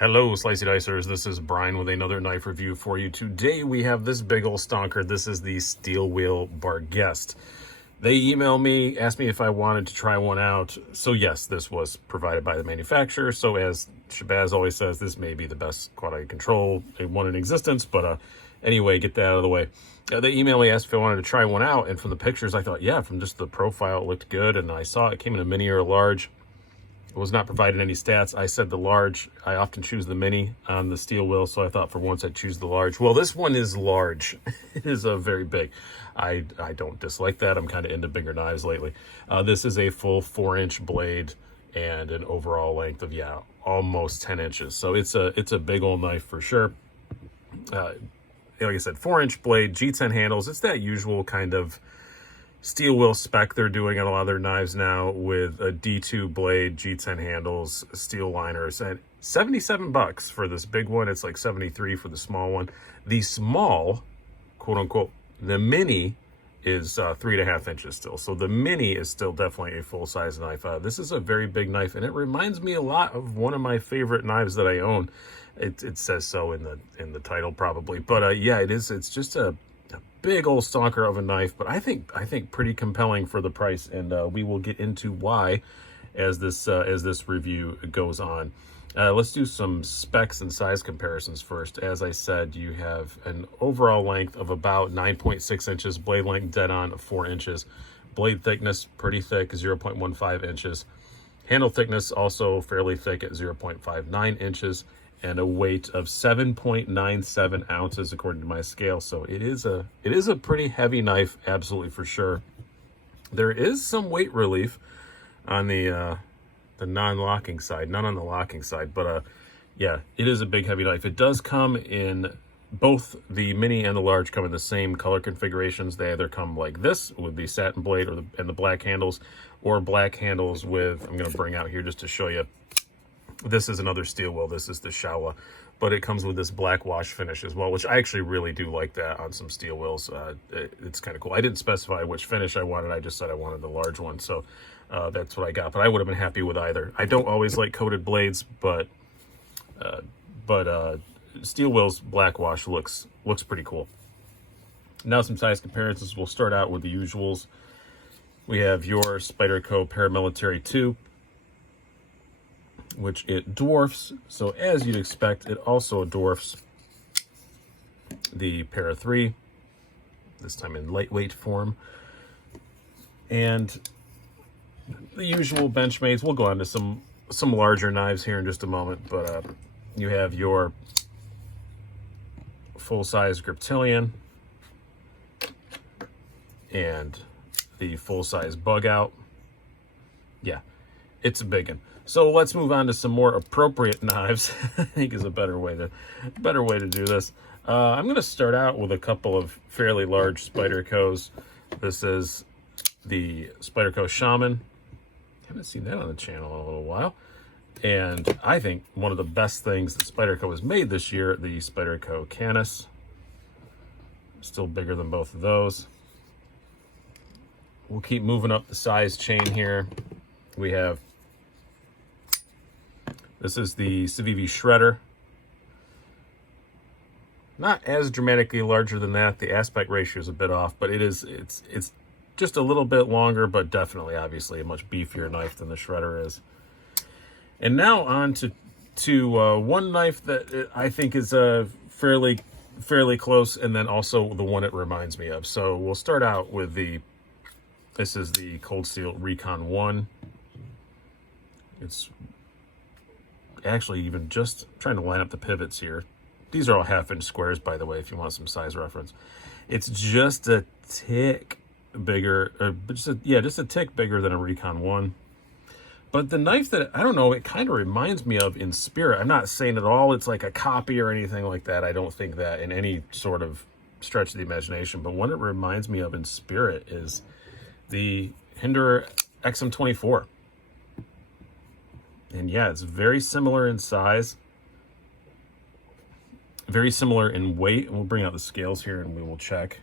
Hello, Slicey Dicers. This is Brian with another knife review for you. Today we have this big old stonker. This is the Steel Wheel Barghest. They emailed me, asked me if I wanted to try one out. So yes, this was provided by the manufacturer. So as Shabazz always says, this may be the best quality control one in existence. But anyway, get that out of the way. They emailed me, asked if I wanted to try one out. And from the pictures, I thought, yeah, from just the profile, it looked good. And I saw it came in a mini or a large. It was not provided any stats. I said the large. I often choose the mini on the steel wheel, so I thought for once I'd choose the large. Well, this one is large. It is very big. I don't dislike that. I'm kind of into bigger knives lately. This is a full 4-inch blade and an overall length of, almost 10 inches. So it's a big old knife for sure. Like I said, 4-inch blade, G10 handles. It's that usual kind of steel wheel spec they're doing on a lot of their knives now with a D2 blade, G10 handles, steel liners, and $77 for this big one. It's like $73 for the small one. The small, quote unquote, the mini is 3.5 inches still. So the mini is still definitely a full-size knife. This is a very big knife, and it reminds me a lot of one of my favorite knives that I own. It says so in the title probably, but yeah, it is. It's just a big old stonker of a knife, but I think pretty compelling for the price, and we will get into why as this review goes on. Let's do some specs and size comparisons first. As I said, you have an overall length of about 9.6 inches, blade length dead on 4 inches, blade thickness pretty thick, 0.15 inches, handle thickness also fairly thick at 0.59 inches, and a weight of 7.97 ounces according to my scale. So it is a pretty heavy knife, absolutely for sure. There is some weight relief on the non-locking side, none on the locking side, but yeah, it is a big heavy knife. It does come in both the mini and the large come in the same color configurations. They either come like this with the satin blade and the black handles, or black handles with, I'm going to bring out here just to show you. This is another steel wheel. This is the Showa, but it comes with this black wash finish as well, which I actually really do like that on some steel wheels. It's kind of cool. I didn't specify which finish I wanted. I just said I wanted the large one, so that's what I got. But I would have been happy with either. I don't always like coated blades, but steel wheels black wash looks pretty cool. Now some size comparisons. We'll start out with the usuals. We have your Spyderco Paramilitary 2. Which it dwarfs, so as you'd expect, it also dwarfs the Para 3, this time in lightweight form. And the usual Benchmates. We'll go on to some larger knives here in just a moment, but you have your full-size Griptilian and the full-size Bug Out. Yeah, it's a big one. So let's move on to some more appropriate knives. I think is a better way to do this. I'm going to start out with a couple of fairly large Spydercos. This is the Spyderco Shaman. Haven't seen that on the channel in a little while. And I think one of the best things that Spyderco has made this year, the Spyderco Canis. Still bigger than both of those. We'll keep moving up the size chain here. We have, this is the Civivi Shredder. Not as dramatically larger than that. The aspect ratio is a bit off, but it's just a little bit longer, but definitely, obviously, a much beefier knife than the Shredder is. And now on to one knife that I think is fairly close, and then also the one it reminds me of. So we'll start out with this is the Cold Steel Recon 1. It's actually even just trying to line up the pivots here. These are all 1/2-inch squares, by the way, if you want some size reference. It's just a tick bigger, just a tick bigger than a Recon 1. But the knife that, I don't know, it kind of reminds me of in spirit. I'm not saying at all it's like a copy or anything like that. I don't think that in any sort of stretch of the imagination. But what it reminds me of in spirit is the Hinderer XM-24. And yeah, it's very similar in size, very similar in weight. We'll bring out the scales here and we will check.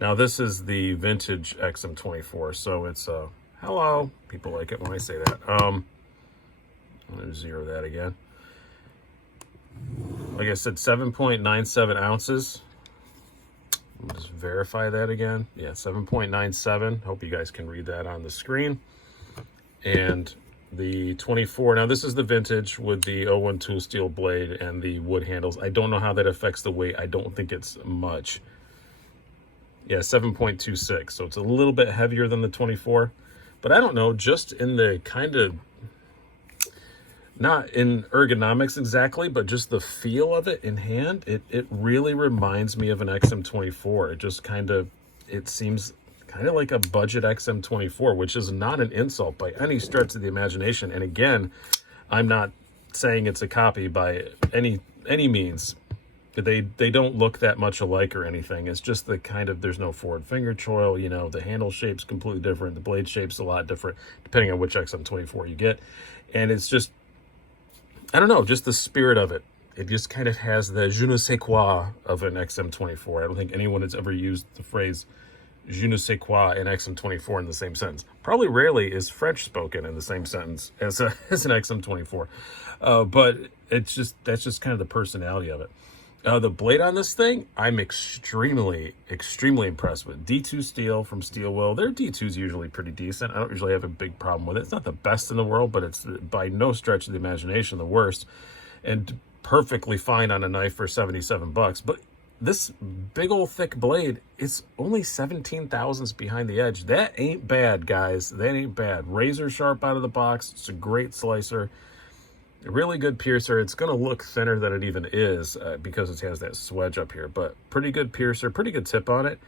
Now this is the vintage XM-24, so it's hello. People like it when I say that. I'm gonna zero that again. like I said, 7.97 ounces. Let me just verify that again. Yeah, 7.97. Hope you guys can read that on the screen. And the 24, now this is the vintage with the 01 tool steel blade and the wood handles. I don't know how that affects the weight. I don't think it's much. Yeah, 7.26. So it's a little bit heavier than the 24. But I don't know, just in the kind of, not in ergonomics exactly, but just the feel of it in hand, it really reminds me of an XM-24. It just kind of, it seems kind of like a budget XM-24, which is not an insult by any stretch of the imagination. And again, I'm not saying it's a copy by any means. They don't look that much alike or anything. It's just the kind of, there's no forward finger choil, you know, the handle shape's completely different, the blade shape's a lot different, depending on which XM-24 you get. And it's just, I don't know, just the spirit of it. It just kind of has the je ne sais quoi of an XM-24. I don't think anyone has ever used the phrase je ne sais quoi and XM-24 in the same sentence. Probably rarely is French spoken in the same sentence as an XM-24. But it's just, that's just kind of the personality of it. The blade on this thing, I'm extremely impressed with. D2 steel from Steel Will. Their D2 is usually pretty decent. I don't usually have a big problem with it. It's not the best in the world, but it's by no stretch of the imagination the worst. And perfectly fine on a knife for 77 bucks. But this big old thick blade, it's only 17 thousandths behind the edge. That ain't bad, guys. That ain't bad. Razor sharp out of the box. It's a great slicer. A really good piercer. It's going to look thinner than it even is because it has that swedge up here. But pretty good piercer, pretty good tip on it.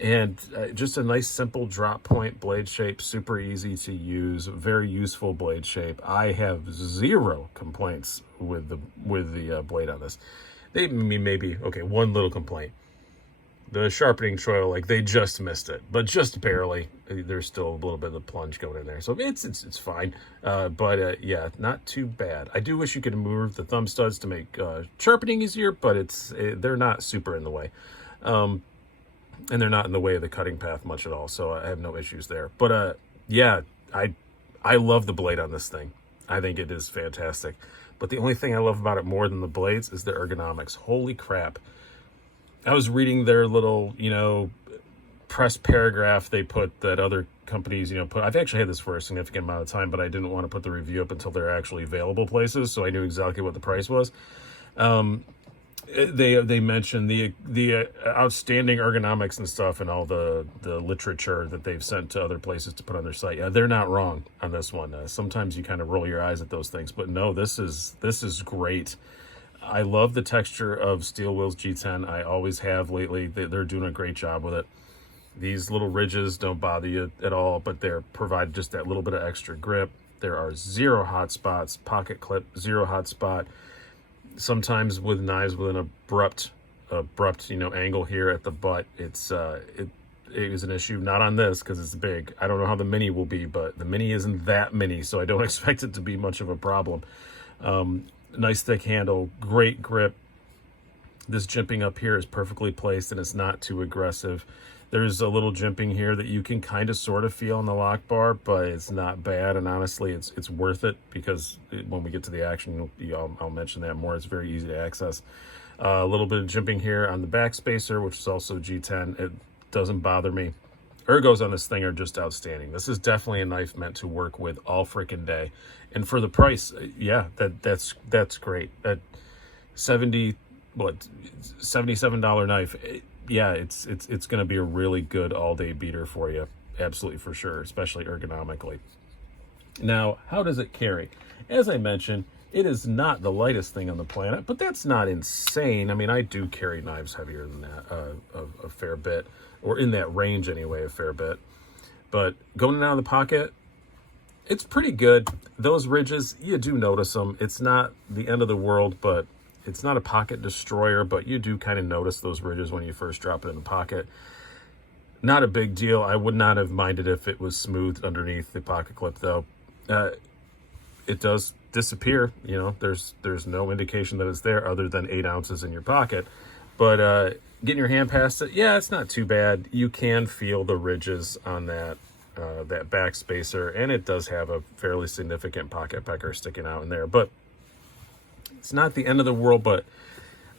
And just a nice simple drop point blade shape. Super easy to use. Very useful blade shape. I have zero complaints with the blade on this. Maybe, okay, one little complaint. The sharpening choil, like they just missed it, but just barely. There's still a little bit of the plunge going in there, so it's fine. But yeah, not too bad. I do wish you could move the thumb studs to make sharpening easier, but they're not super in the way, and they're not in the way of the cutting path much at all. So I have no issues there. But yeah, I love the blade on this thing. I think it is fantastic. But the only thing I love about it more than the blades is the ergonomics. Holy crap. I was reading their little, you know, press paragraph they put that other companies, you know, put. I've actually had this for a significant amount of time, but I didn't want to put the review up until they're actually available places, so I knew exactly what the price was. They mentioned the outstanding ergonomics and stuff and all the literature that they've sent to other places to put on their site. Yeah, they're not wrong on this one. Sometimes you kind of roll your eyes at those things, but no, this is great. I love the texture of Steel Will's G10. I always have lately. They're doing a great job with it. These little ridges don't bother you at all, but they're provide just that little bit of extra grip. There are zero hot spots, pocket clip, zero hot spot. Sometimes with knives with an abrupt, you know, angle here at the butt, it is an issue. Not on this because it's big. I don't know how the Mini will be, but the Mini isn't that mini, so I don't expect it to be much of a problem. Nice thick handle, great grip. This jimping up here is perfectly placed and it's not too aggressive. There's a little jimping here that you can kind of sort of feel on the lock bar, but it's not bad. And honestly, it's worth it because when we get to the action, I'll mention that more. It's very easy to access. A little bit of jimping here on the back spacer, which is also G10. It doesn't bother me. Ergos on this thing are just outstanding. This is definitely a knife meant to work with all freaking day. And for the price, yeah, that's great. That $77 knife, yeah, it's going to be a really good all-day beater for you. Absolutely, for sure, especially ergonomically. Now, how does it carry? As I mentioned, it is not the lightest thing on the planet, but that's not insane. I mean, I do carry knives heavier than that a fair bit, or in that range anyway, a fair bit. But going in and out of the pocket, it's pretty good. Those ridges, you do notice them. It's not the end of the world, but it's not a pocket destroyer, but you do kind of notice those ridges when you first drop it in the pocket. Not a big deal. I would not have minded if it was smooth underneath the pocket clip, though. It does disappear. You know, there's no indication that it's there other than 8 ounces in your pocket. But getting your hand past it, yeah, it's not too bad. You can feel the ridges on that back spacer, and it does have a fairly significant pocket pecker sticking out in there. But it's not the end of the world, but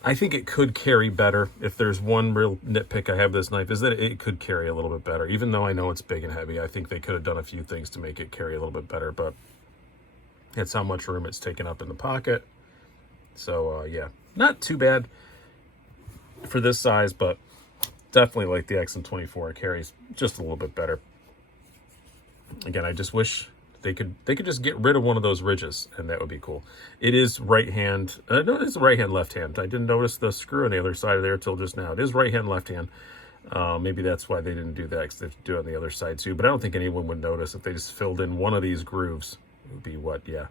I think it could carry better. If there's one real nitpick I have this knife, is that it could carry a little bit better. Even though I know it's big and heavy, I think they could have done a few things to make it carry a little bit better, but it's how much room it's taken up in the pocket. So yeah, not too bad for this size, but definitely like the XM-24. It carries just a little bit better. Again, I just wish they could just get rid of one of those ridges, and that would be cool. It is right hand. No, it is right hand, left hand. I didn't notice the screw on the other side of there till just now. It is right hand, left hand. Maybe that's why they didn't do that, because they do it on the other side too. But I don't think anyone would notice if they just filled in one of these grooves. It would be what? Yeah,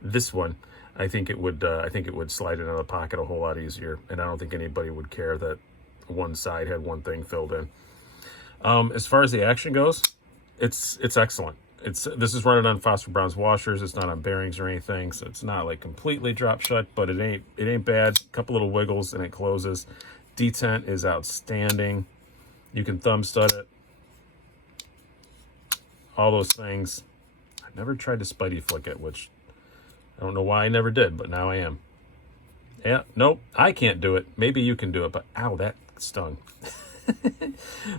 this one. I think it would. I think it would slide into the pocket a whole lot easier, and I don't think anybody would care that one side had one thing filled in. As far as the action goes, it's excellent. This is running on phosphor bronze washers. It's not on bearings or anything, so it's not like completely drop shut, but it ain't bad. A couple little wiggles and it closes. Detent is outstanding. You can thumb stud it. All those things. I've never tried to Spidey flick it, which I don't know why I never did, but now I am. Yeah, nope, I can't do it. Maybe you can do it, but ow, that stung.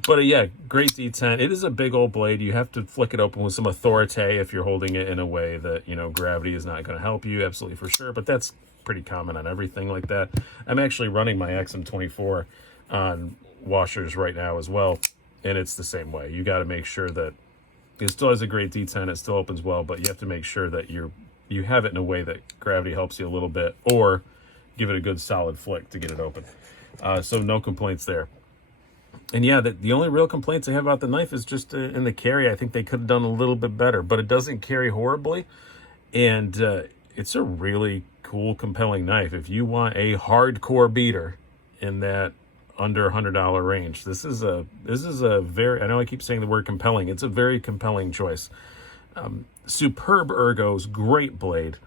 But yeah, great detent. It is a big old blade. You have to flick it open with some authority if you're holding it in a way that, you know, gravity is not going to help you, absolutely for sure. But that's pretty common on everything like that. I'm actually running my XM-24 on washers right now as well, and it's the same way. You got to make sure that it still has a great detent. It still opens well, but you have to make sure that you have it in a way that gravity helps you a little bit, or give it a good solid flick to get it open. So no complaints there. And yeah, the only real complaints I have about the knife is just in the carry. I think they could have done a little bit better, but it doesn't carry horribly. And it's a really cool, compelling knife. If you want a hardcore beater in that under $100 range, this is a very, I know I keep saying the word compelling. It's a very compelling choice. Superb ergos, great blade.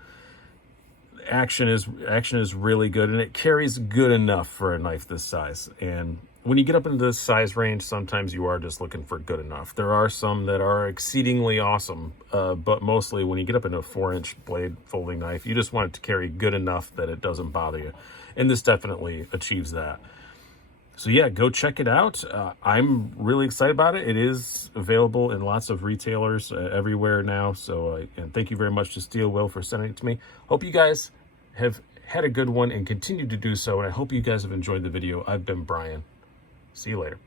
Action is really good, and it carries good enough for a knife this size. And when you get up into this size range, sometimes you are just looking for good enough. There are some that are exceedingly awesome, but mostly when you get up into a 4-inch blade folding knife, you just want it to carry good enough that it doesn't bother you. And this definitely achieves that. So yeah, go check it out. I'm really excited about it. It is available in lots of retailers everywhere now. So and thank you very much to Steel Will for sending it to me. Hope you guys have had a good one and continue to do so. And I hope you guys have enjoyed the video. I've been Brian. See you later.